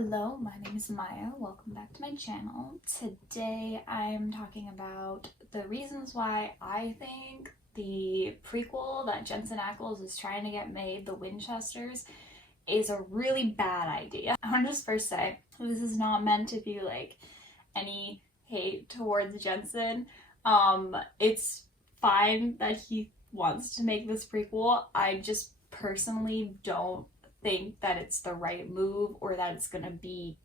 Hello, my name is Maya. Welcome back to my channel. Today I'm talking about the reasons why I think the prequel that Jensen Ackles is trying to get made, The Winchesters, is a really bad idea. I want to just first say, this is not meant to be like any hate towards Jensen. It's fine that he wants to make this prequel. I just personally don't think that it's the right move, or that it's gonna be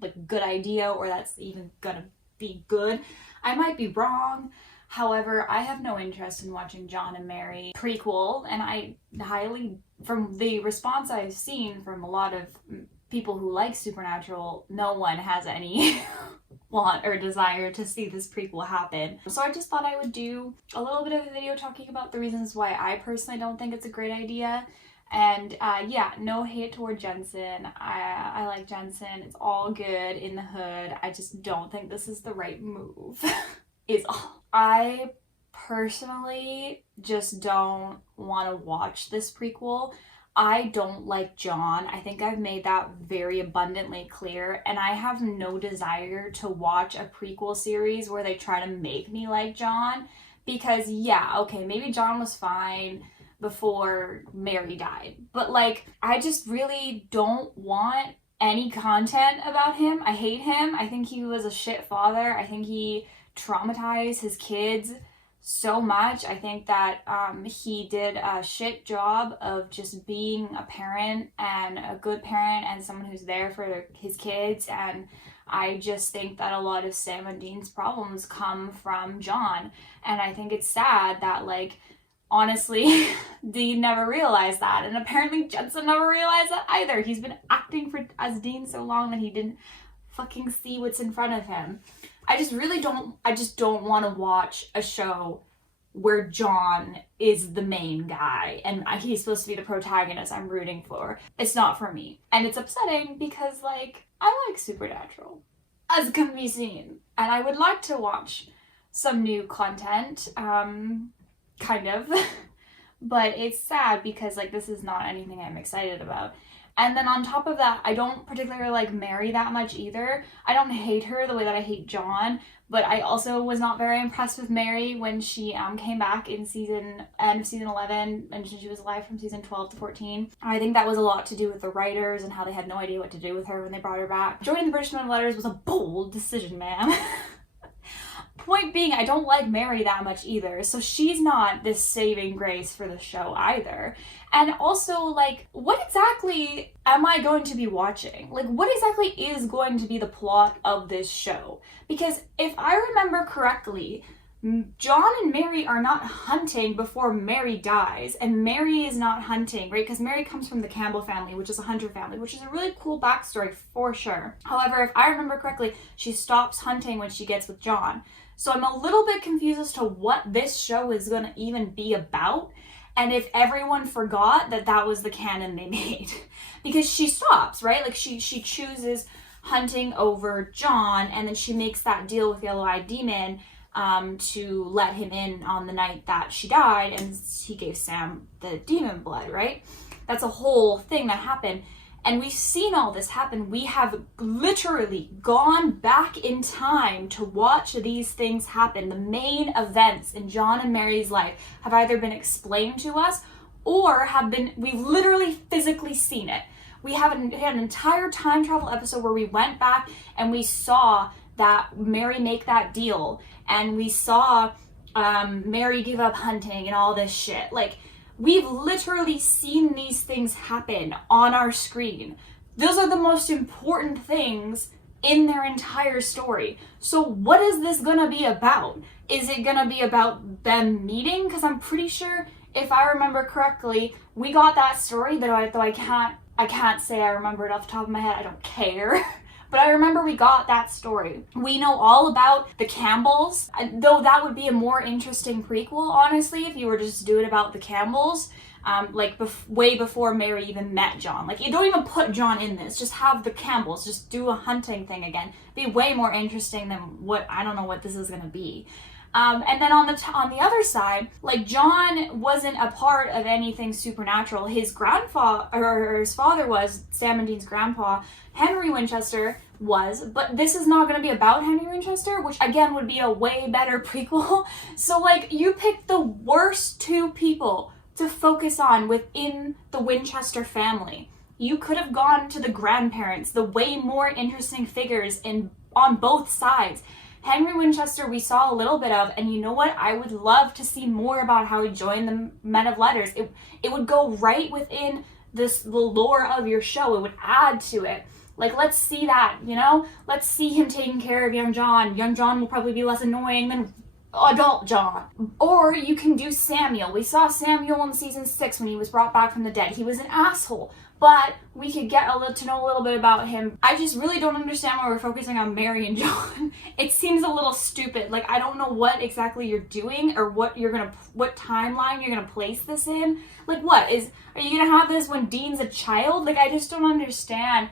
like a good idea, or that's even gonna be good. I might be wrong. However, I have no interest in watching John and Mary prequel, and I highly, from the response I've seen from a lot of people who like Supernatural, no one has any want or desire to see this prequel happen. So I just thought I would do a little bit of a video talking about the reasons why I personally don't think it's a great idea. And yeah, no hate toward Jensen. I like Jensen. It's all good in the hood. I just don't think this is the right move, is all. I personally just don't want to watch this prequel. I don't like John. I think I've made that very abundantly clear, and I have no desire to watch a prequel series where they try to make me like John, because yeah, okay, maybe John was fine before Mary died, but like, I just really don't want any content about him. I hate him. I think he was a shit father. I think he traumatized his kids so much. I think that he did a shit job of just being a parent, and a good parent, and someone who's there for his kids. And I just think that a lot of Sam and Dean's problems come from John, and I think it's sad that, like, honestly, Dean never realized that, and apparently Jensen never realized that either. He's been acting as Dean so long that he didn't fucking see what's in front of him. I just don't want to watch a show where John is the main guy and he's supposed to be the protagonist I'm rooting for. It's not for me. And it's upsetting because, like, I like Supernatural, as can be seen, and I would like to watch some new content, kind of, but it's sad because, like, this is not anything I'm excited about. And then on top of that, I don't particularly like Mary that much either. I don't hate her the way that I hate John, but I also was not very impressed with Mary when she came back in end of season 11, and she was alive from season 12 to 14. I think that was a lot to do with the writers and how they had no idea what to do with her when they brought her back. Joining the British Men of Letters was a bold decision, ma'am. Point being, I don't like Mary that much either, so she's not this saving grace for the show either. And also, like, what exactly am I going to be watching? Like, what exactly is going to be the plot of this show? Because if I remember correctly, John and Mary are not hunting before Mary dies, and Mary is not hunting, right? Because Mary comes from the Campbell family, which is a hunter family, which is a really cool backstory for sure. However, if I remember correctly, she stops hunting when she gets with John. So I'm a little bit confused as to what this show is going to even be about, and if everyone forgot that that was the canon they made. Because she stops, right? Like, she chooses hunting over John, and then she makes that deal with Yellow-Eyed Demon to let him in on the night that she died, and he gave Sam the demon blood, right? That's a whole thing that happened. And we've seen all this happen. We have literally gone back in time to watch these things happen. The main events in John and Mary's life have either been explained to us, or we've literally physically seen it. We had an entire time travel episode where we went back and we saw that Mary make that deal, and we saw Mary give up hunting and all this shit. Like, we've literally seen these things happen on our screen. Those are the most important things in their entire story. So what is this gonna be about? Is it gonna be about them meeting? Because I'm pretty sure, if I remember correctly, we got that story, though I can't say I remember it off the top of my head. I don't care. But I remember we got that story. We know all about the Campbells, though that would be a more interesting prequel, honestly, if you were to just do it about the Campbells, like way before Mary even met John. Like, you don't even put John in this, just have the Campbells, just do a hunting thing again. Be way more interesting than I don't know what this is gonna be. And then on the other side, like, John wasn't a part of anything supernatural. His grandfather, or his father was, Sam and Dean's grandpa, Henry Winchester was, but this is not going to be about Henry Winchester, which again would be a way better prequel. So like, you picked the worst two people to focus on within the Winchester family. You could have gone to the grandparents, the way more interesting figures on both sides. Henry Winchester we saw a little bit of, and you know what? I would love to see more about how he joined the Men of Letters. It would go right within the lore of your show. It would add to it. Like, let's see that, you know? Let's see him taking care of young John. Young John will probably be less annoying than adult John. Or you can do Samuel. We saw Samuel in season 6 when he was brought back from the dead. He was an asshole, but we could get to know a little bit about him. I just really don't understand why we're focusing on Mary and John. It seems a little stupid. Like, I don't know what exactly you're doing or what timeline you're gonna place this in. Like, are you gonna have this when Dean's a child? Like, I just don't understand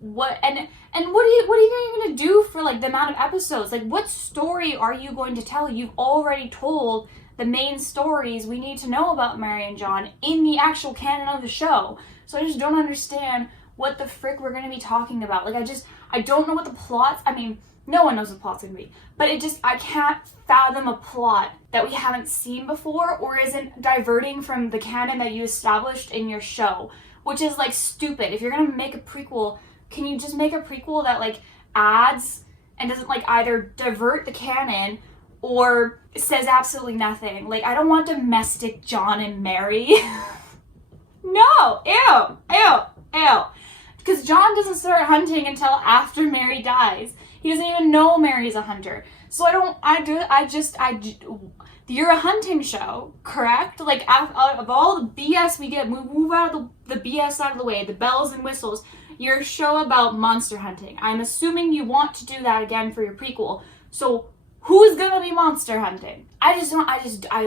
what are you even gonna do for like the amount of episodes? Like, what story are you going to tell? You've already told the main stories we need to know about Mary and John in the actual canon of the show. So I just don't understand what the frick we're gonna be talking about. Like, I don't know what the plots, I mean, no one knows what the plot's gonna be, but I can't fathom a plot that we haven't seen before or isn't diverting from the canon that you established in your show, which is like stupid. If you're gonna make a prequel, can you just make a prequel that like adds and doesn't like either divert the canon or says absolutely nothing? Like, I don't want domestic John and Mary. No, ew. Because John doesn't start hunting until after Mary dies. He doesn't even know Mary's a hunter. So you're a hunting show, correct? Like, out of all the BS we get, move out of the BS out of the way, the bells and whistles. Your show about monster hunting. I'm assuming you want to do that again for your prequel. So who's gonna be monster hunting? I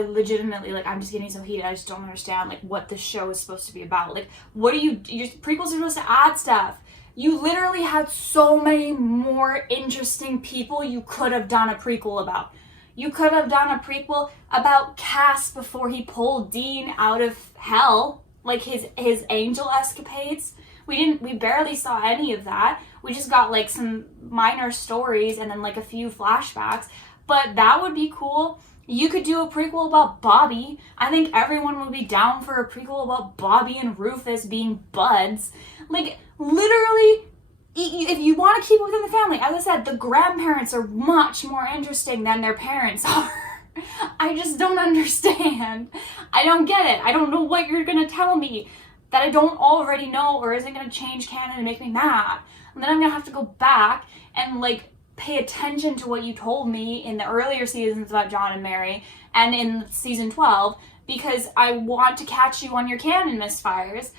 legitimately, like, I'm just getting so heated. I just don't understand, like, what this show is supposed to be about. Like, your prequels are supposed to add stuff. You literally had so many more interesting people you could have done a prequel about. You could have done a prequel about Cass before he pulled Dean out of hell, like his angel escapades. We barely saw any of that. We just got like some minor stories and then like a few flashbacks, but that would be cool. You could do a prequel about Bobby. I think everyone would be down for a prequel about Bobby and Rufus being buds. Like, literally, if you want to keep it within the family, as I said, the grandparents are much more interesting than their parents are. I just don't understand. I don't get it. I don't know what you're gonna tell me that I don't already know or isn't going to change canon and make me mad. And then I'm going to have to go back and like pay attention to what you told me in the earlier seasons about John and Mary and in season 12 because I want to catch you on your canon misfires,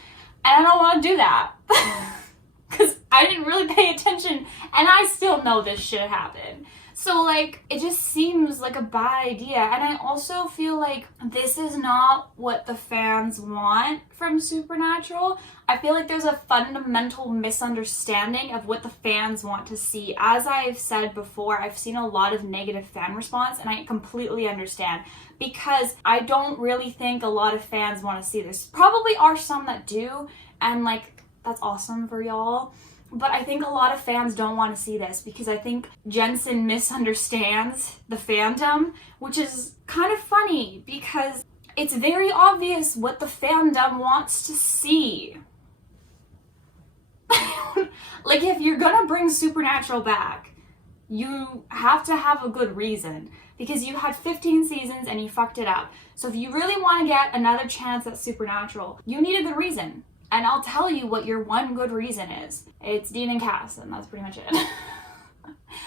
and I don't want to do that. Because I didn't really pay attention and I still know this shit happened. So, like, it just seems like a bad idea. And I also feel like this is not what the fans want from Supernatural. I feel like there's a fundamental misunderstanding of what the fans want to see. As I've said before, I've seen a lot of negative fan response, and I completely understand. Because I don't really think a lot of fans want to see this. Probably are some that do, and, like, that's awesome for y'all. But I think a lot of fans don't want to see this because I think Jensen misunderstands the fandom, which is kind of funny because it's very obvious what the fandom wants to see. Like, if you're gonna bring Supernatural back, you have to have a good reason because you had 15 seasons and you fucked it up. So if you really want to get another chance at Supernatural, you need a good reason. And I'll tell you what your one good reason is. It's Dean and Cass, and that's pretty much it.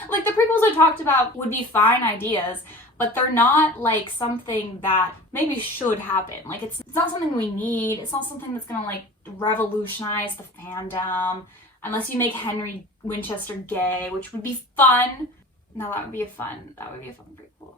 Like, the prequels I talked about would be fine ideas, but they're not, like, something that maybe should happen. Like, it's not something we need. It's not something that's gonna, like, revolutionize the fandom. Unless you make Henry Winchester gay, which would be fun. No, that would be a fun prequel.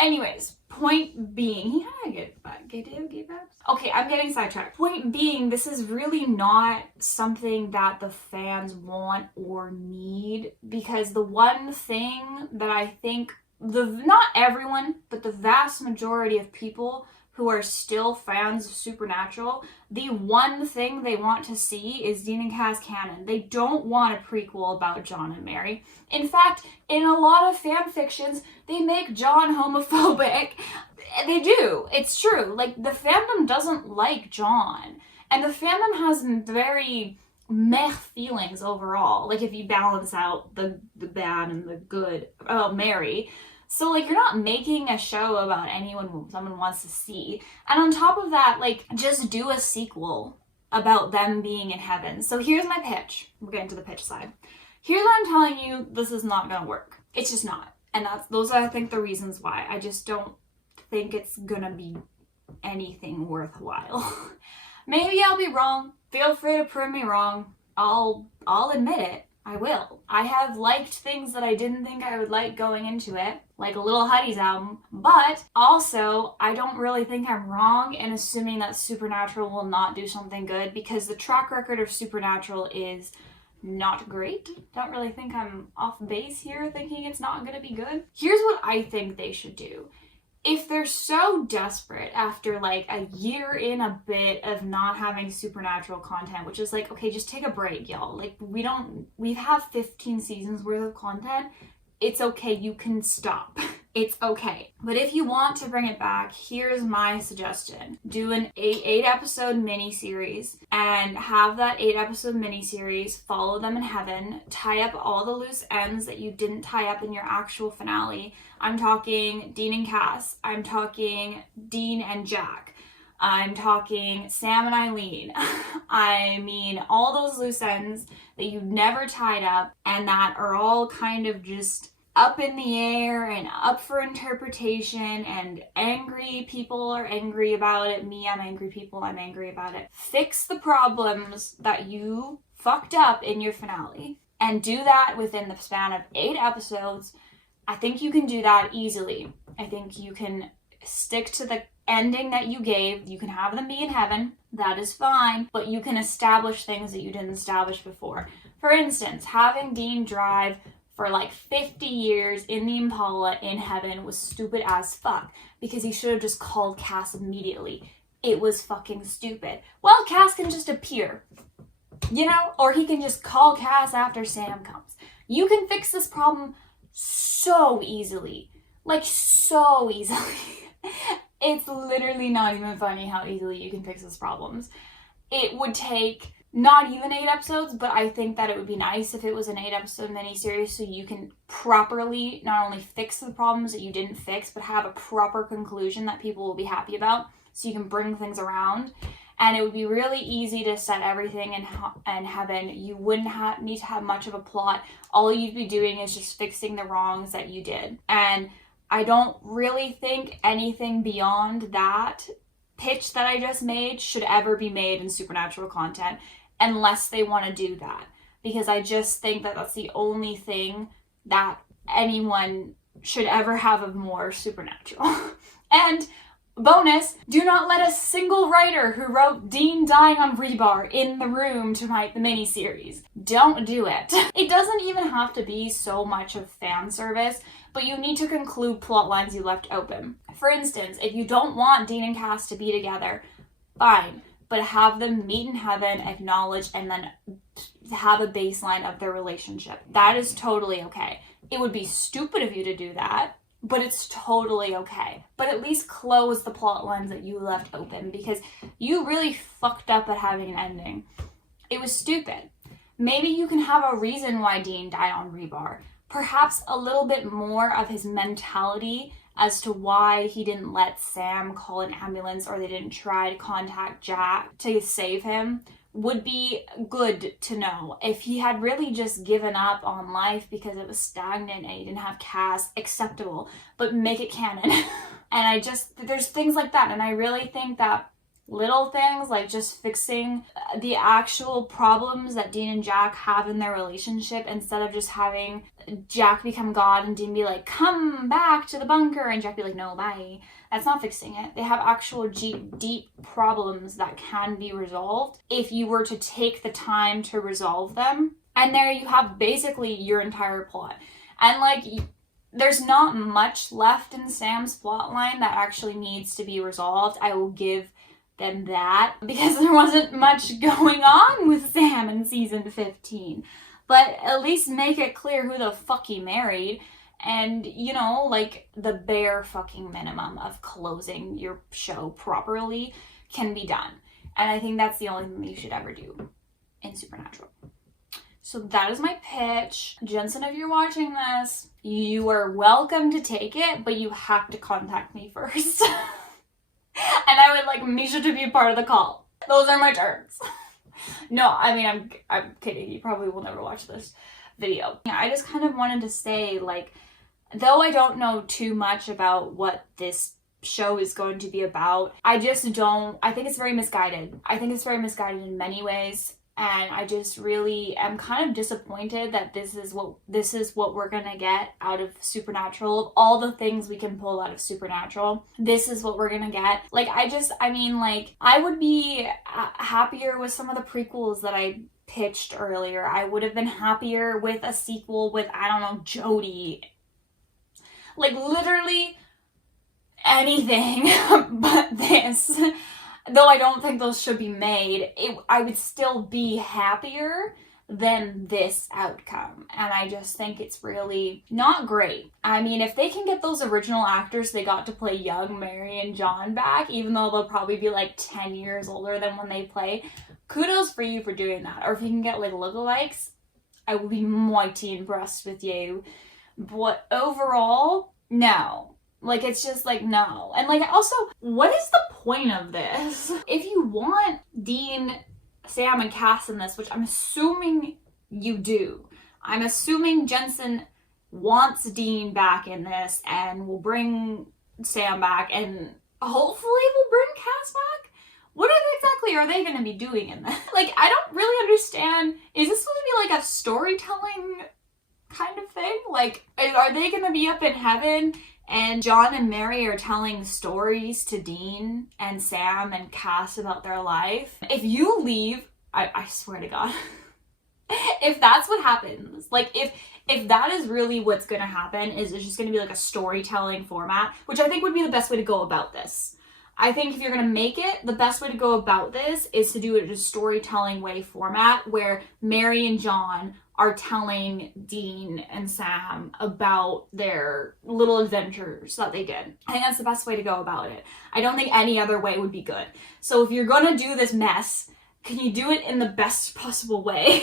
Anyways, point being, he had a gay vibes. Okay, I'm getting sidetracked. Point being, this is really not something that the fans want or need, because the one thing that I think not everyone, but the vast majority of people who are still fans of Supernatural, the one thing they want to see is Dean and Cass canon. They don't want a prequel about John and Mary. In fact, in a lot of fan fictions, they make John homophobic. They do. It's true. Like, the fandom doesn't like John. And the fandom has very meh feelings overall. Like, if you balance out the bad and the good about Mary. So, like, you're not making a show about anyone someone wants to see. And on top of that, like, just do a sequel about them being in heaven. So here's my pitch. We're getting to the pitch side. Here's what I'm telling you, this is not gonna work. It's just not. And those are, I think, the reasons why. I just don't think it's gonna be anything worthwhile. Maybe I'll be wrong. Feel free to prove me wrong. I'll admit it. I will. I have liked things that I didn't think I would like going into it, like a Little Huddy's album, but also I don't really think I'm wrong in assuming that Supernatural will not do something good, because the track record of Supernatural is not great. Don't really think I'm off base here thinking it's not gonna be good. Here's what I think they should do. If they're so desperate after like a year in a bit of not having Supernatural content, which is like, okay, just take a break, y'all. Like, we have 15 seasons worth of content. It's okay, you can stop. It's okay. But if you want to bring it back, here's my suggestion. Do an 8-episode miniseries and have that 8-episode miniseries follow them in heaven, tie up all the loose ends that you didn't tie up in your actual finale. I'm talking Dean and Cass. I'm talking Dean and Jack. I'm talking Sam and Eileen. I mean, all those loose ends that you've never tied up and that are all kind of just up in the air and up for interpretation, and angry people are angry about it. Me, I'm angry people, I'm angry about it. Fix the problems that you fucked up in your finale and do that within the span of 8 episodes. I think you can do that easily. I think you can stick to the ending that you gave. You can have them be in heaven. That is fine. But you can establish things that you didn't establish before. For instance, having Dean drive for like 50 years in the Impala in heaven was stupid as fuck, because he should have just called Cass immediately. It was fucking stupid. Well, Cass can just appear, you know, or he can just call Cass after Sam comes. You can fix this problem so easily. Like, so easily. It's literally not even funny how easily you can fix these problems. It would take not even 8 episodes, but I think that it would be nice if it was an 8-episode miniseries so you can properly not only fix the problems that you didn't fix, but have a proper conclusion that people will be happy about, so you can bring things around. And it would be really easy to set everything in heaven. You wouldn't need to have much of a plot. All you'd be doing is just fixing the wrongs that you did. And I don't really think anything beyond that pitch that I just made should ever be made in Supernatural content, unless they want to do that. Because I just think that that's the only thing that anyone should ever have of more Supernatural. And bonus, do not let a single writer who wrote Dean dying on rebar in the room to write the miniseries. Don't do it. It doesn't even have to be so much of fan service, but you need to conclude plot lines you left open. For instance, if you don't want Dean and Cass to be together, fine, but have them meet in heaven, acknowledge, and then have a baseline of their relationship. That is totally okay. It would be stupid of you to do that, but it's totally okay. But at least close the plot lines that you left open, because you really fucked up at having an ending. It was stupid. Maybe you can have a reason why Dean died on rebar. Perhaps a little bit more of his mentality as to why he didn't let Sam call an ambulance, or they didn't try to contact Jack to save him, would be good to know. If he had really just given up on life because it was stagnant and he didn't have Cass, acceptable, but make it canon. And there's things like that, and I really think that little things like just fixing the actual problems that Dean and Jack have in their relationship, instead of just having Jack become God and Dean be like, come back to the bunker, and Jack be like, no, bye. That's not fixing it. They have actual deep problems that can be resolved if you were to take the time to resolve them. And there you have basically your entire plot. And like, there's not much left in Sam's plotline that actually needs to be resolved. I will give them that, because there wasn't much going on with Sam in season 15. But at least make it clear who the fuck he married, and, you know, like, the bare fucking minimum of closing your show properly can be done. And I think that's the only thing you should ever do in Supernatural. So that is my pitch. Jensen, if you're watching this, you are welcome to take it, but you have to contact me first. And I would like Misha to be a part of the call. Those are my terms. No, I mean, I'm kidding. You probably will never watch this video. Yeah, I just kind of wanted to say, like, though I don't know too much about what this show is going to be about, I think it's very misguided. I think it's very misguided in many ways. And I just really am kind of disappointed that this is what we're gonna get out of Supernatural. Of all the things we can pull out of Supernatural, this is what we're gonna get. Like, I would be happier with some of the prequels that I pitched earlier. I would have been happier with a sequel with, I don't know, Jodie. Like, literally anything but this. Though I don't think those should be made, I would still be happier than this outcome. And I just think it's really not great. I mean, if they can get those original actors they got to play young Mary and John back, even though they'll probably be like 10 years older than when they play, kudos for you for doing that. Or if you can get like lookalikes, I would be mighty impressed with you. But overall, no. Like, it's just like, no. And like, also, what is the point of this? If you want Dean, Sam, and Cass in this, which I'm assuming you do, I'm assuming Jensen wants Dean back in this and will bring Sam back and hopefully will bring Cass back. What exactly are they going to be doing in this? Like, I don't really understand. Is this supposed to be like a storytelling kind of thing? Like, are they going to be up in heaven and John and Mary are telling stories to Dean and Sam and Cass about their life? If you leave, I swear to God, if that's what happens, like if that is really what's gonna happen, is it's just gonna be like a storytelling format, which I think would be the best way to go about this. I think if you're gonna make it, the best way to go about this is to do it in a storytelling way format where Mary and John are telling Dean and Sam about their little adventures that they did. I think that's the best way to go about it. I don't think any other way would be good. So if you're gonna do this mess, can you do it in the best possible way?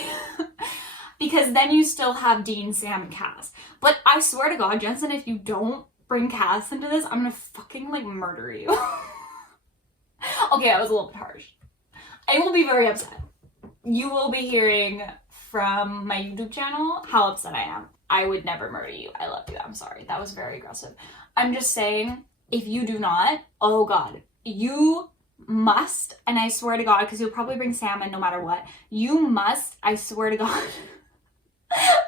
Because then you still have Dean, Sam, and Cass. But I swear to God, Jensen, if you don't bring Cass into this, I'm gonna fucking like murder you. Okay, I was a little bit harsh. I will be very upset. You will be hearing from my YouTube channel how upset I am. I would never murder you. I love you. I'm sorry. That was very aggressive. I'm just saying, if you do not, oh God, you must, and I swear to God, because you'll probably bring Sam in no matter what, you must, I swear to God,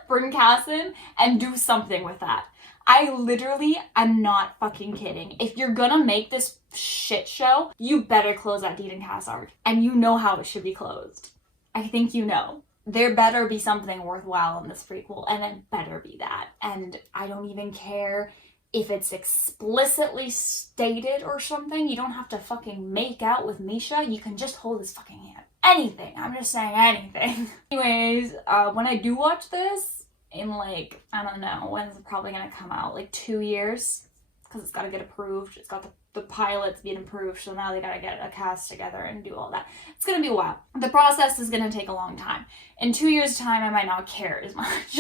bring Cass in and do something with that. I literally am not fucking kidding. If you're gonna make this shit show, you better close that Dean and Cass arc. And you know how it should be closed. I think you know. There better be something worthwhile in this prequel, and it better be that. And I don't even care if it's explicitly stated or something. You don't have to fucking make out with Misha. You can just hold his fucking hand. Anything. I'm just saying anything. Anyways, when I do watch this, in like, I don't know, when's it probably gonna come out? Like 2 years? Because it's gotta get approved. It's got the pilot's being approved, so now they gotta get a cast together and do all that. It's gonna be a while. The process is gonna take a long time. In 2 years' time, I might not care as much.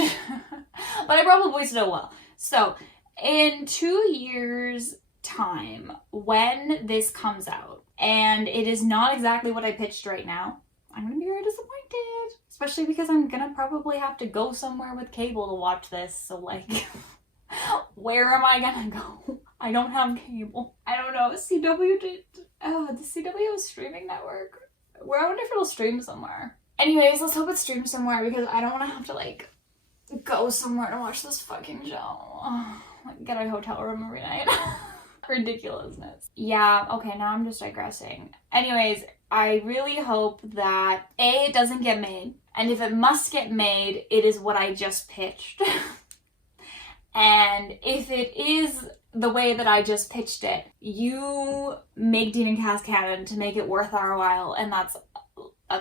But I probably still will. So, in 2 years' time, when this comes out, and it is not exactly what I pitched right now, I'm gonna be very disappointed. Especially because I'm gonna probably have to go somewhere with cable to watch this, so like... Where am I gonna go? I don't have cable. I don't know. CW did. Oh, the CW streaming network. I wonder if it'll stream somewhere. Anyways, let's hope it streams somewhere because I don't want to have to like go somewhere to watch this fucking show. Oh, like get a hotel room every night. Ridiculousness. Yeah. Okay. Now I'm just digressing. Anyways, I really hope that it doesn't get made, and if it must get made, it is what I just pitched. And if it is the way that I just pitched it, you make Dean and Cass canon to make it worth our while, and that's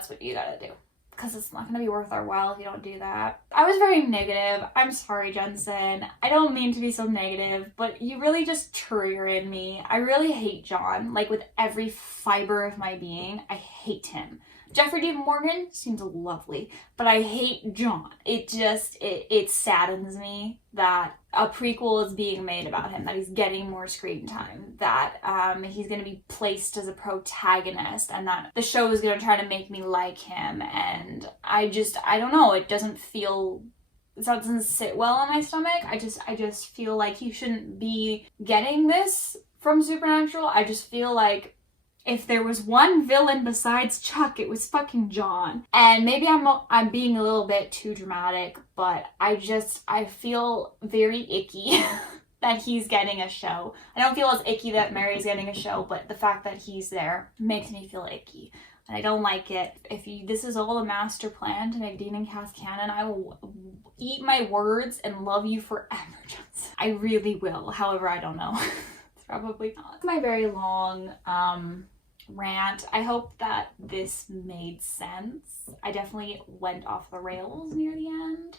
what you gotta do. Because it's not gonna be worth our while if you don't do that. I was very negative. I'm sorry, Jensen. I don't mean to be so negative, but you really just trigger in me. I really hate John. Like, with every fiber of my being, I hate him. Jeffrey Dean Morgan seems lovely, but I hate John. It saddens me that a prequel is being made about him, that he's getting more screen time, that he's going to be placed as a protagonist, and that the show is going to try to make me like him. And I don't know, it doesn't sit well in my stomach. I just feel like he shouldn't be getting this from Supernatural. I just feel like if there was one villain besides Chuck, it was fucking John. And maybe I'm being a little bit too dramatic, but I feel very icky that he's getting a show. I don't feel as icky that Mary's getting a show, but the fact that he's there makes me feel icky. And I don't like it. This is all a master plan to make Dean and Cass canon, I will eat my words and love you forever, Johnson. I really will. However, I don't know. Probably not. My very long rant. I hope that this made sense. I definitely went off the rails near the end,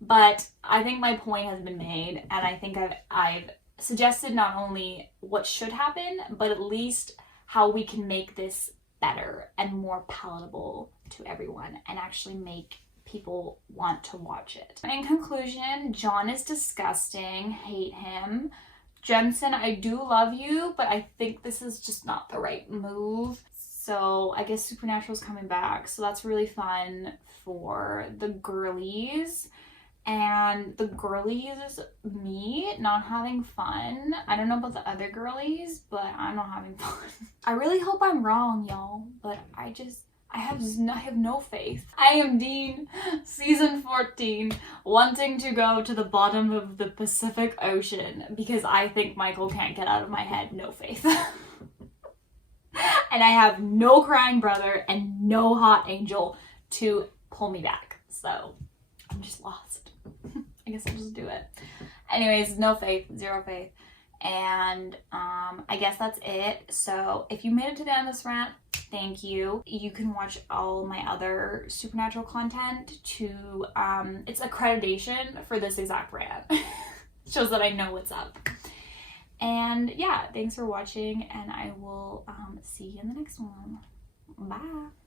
but I think my point has been made, and I think I've suggested not only what should happen, but at least how we can make this better and more palatable to everyone and actually make people want to watch it. In conclusion, John is disgusting. Hate him. Jensen, I do love you, but I think this is just not the right move. So I guess Supernatural's coming back, so that's really fun for the girlies. And the girlies is me not having fun. I don't know about the other girlies, but I'm not having fun. I really hope I'm wrong, y'all, but I have no faith. I am Dean, season 14, wanting to go to the bottom of the Pacific Ocean because I think Michael can't get out of my head. No faith. And I have no crying brother and no hot angel to pull me back. So I'm just lost. I guess I'll just do it. Anyways, no faith, zero faith. And I guess that's it. So if you made it to the end of this rant, thank you. You can watch all my other Supernatural content to, it's accreditation for this exact rant. Shows that I know what's up. And yeah, thanks for watching, and I will see you in the next one. Bye.